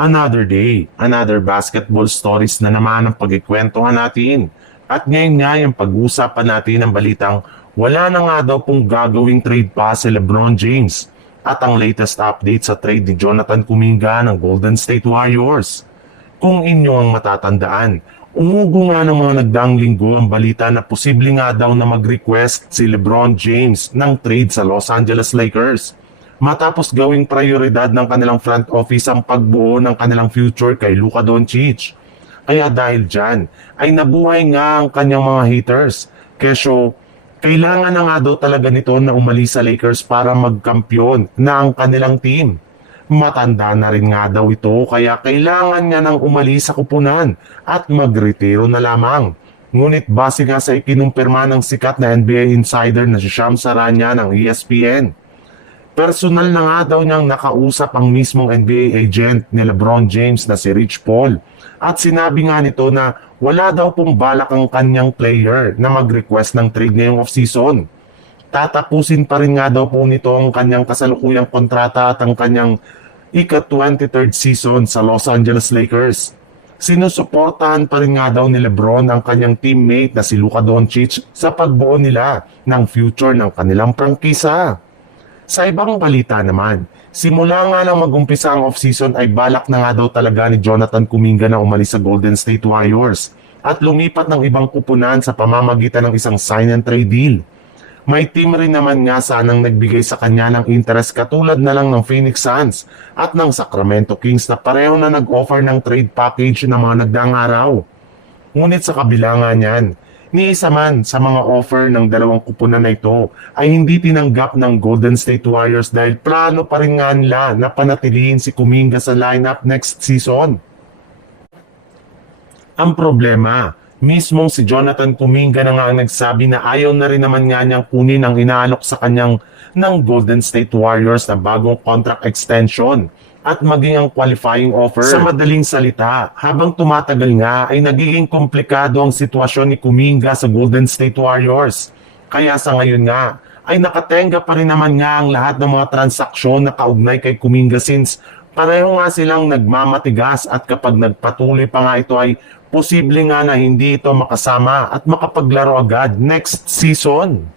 Another day, another basketball stories na naman ang pagkikwentuhan natin. At ngayon nga yung pag-uusapan natin ang balitang wala na nga daw pong gagawing trade pa si LeBron James. At ang latest update sa trade ni Jonathan Kuminga ng Golden State Warriors. Kung inyo ang matatandaan, umugo nga ng mga nagdaang linggo ang balita na posible nga daw na mag-request si LeBron James ng trade sa Los Angeles Lakers. Matapos gawing prioridad ng kanilang front office ang pagbuo ng kanilang future kay Luka Doncic. Kaya dahil dyan, ay nabuhay nga ang kanyang mga haters. Kesyo, kailangan na nga daw talaga nito na umalis sa Lakers para magkampiyon na ang kanilang team. Matanda na rin nga daw ito kaya kailangan niya nang umalis sa kupunan at magretiro na lamang. Ngunit base nga sa ikinumpirma ng sikat na NBA insider na si Shams Charania ng ESPN, personal na nga daw niyang nakausap ang mismong NBA agent ni LeBron James na si Rich Paul. At sinabi nga nito na wala daw pong balak ang kanyang player na mag-request ng trade ngayong off-season. Tatapusin pa rin nga daw po nito ang kanyang kasalukuyang kontrata at ang kanyang ika-23rd season sa Los Angeles Lakers. Sinusuportahan pa rin nga daw ni LeBron ang kanyang teammate na si Luka Doncic sa pagbuo nila ng future ng kanilang prangkisa. Sa ibang balita naman, simula nga nang mag-umpisa ang off-season ay balak na nga daw talaga ni Jonathan Kuminga na umalis sa Golden State Warriors at lumipat ng ibang kupunan sa pamamagitan ng isang sign and trade deal. May team rin naman nga sanang nagbigay sa kanya ng interest katulad na lang ng Phoenix Suns at ng Sacramento Kings na pareho na nag-offer ng trade package ng mga nagdaang araw. Ngunit sa kabila nga niyan, ni isa man sa mga offer ng dalawang kupunan na ito ay hindi tinanggap ng Golden State Warriors dahil plano pa rin nga nila na panatilihin si Kuminga sa lineup next season. Ang problema, mismong si Jonathan Kuminga na nga ang nagsabi na ayaw na rin naman nga niyang kunin ang inaalok sa kanyang ng Golden State Warriors na bagong contract extension at maging ang qualifying offer. Sa madaling salita, habang tumatagal nga ay nagiging komplikado ang sitwasyon ni Kuminga sa Golden State Warriors. Kaya sa ngayon nga, ay nakatenga pa rin naman nga ang lahat ng mga transaksyon na kaugnay kay Kuminga since pareho nga silang nagmamatigas at kapag nagpatuloy pa nga ito ay posible nga na hindi ito makasama at makapaglaro agad next season.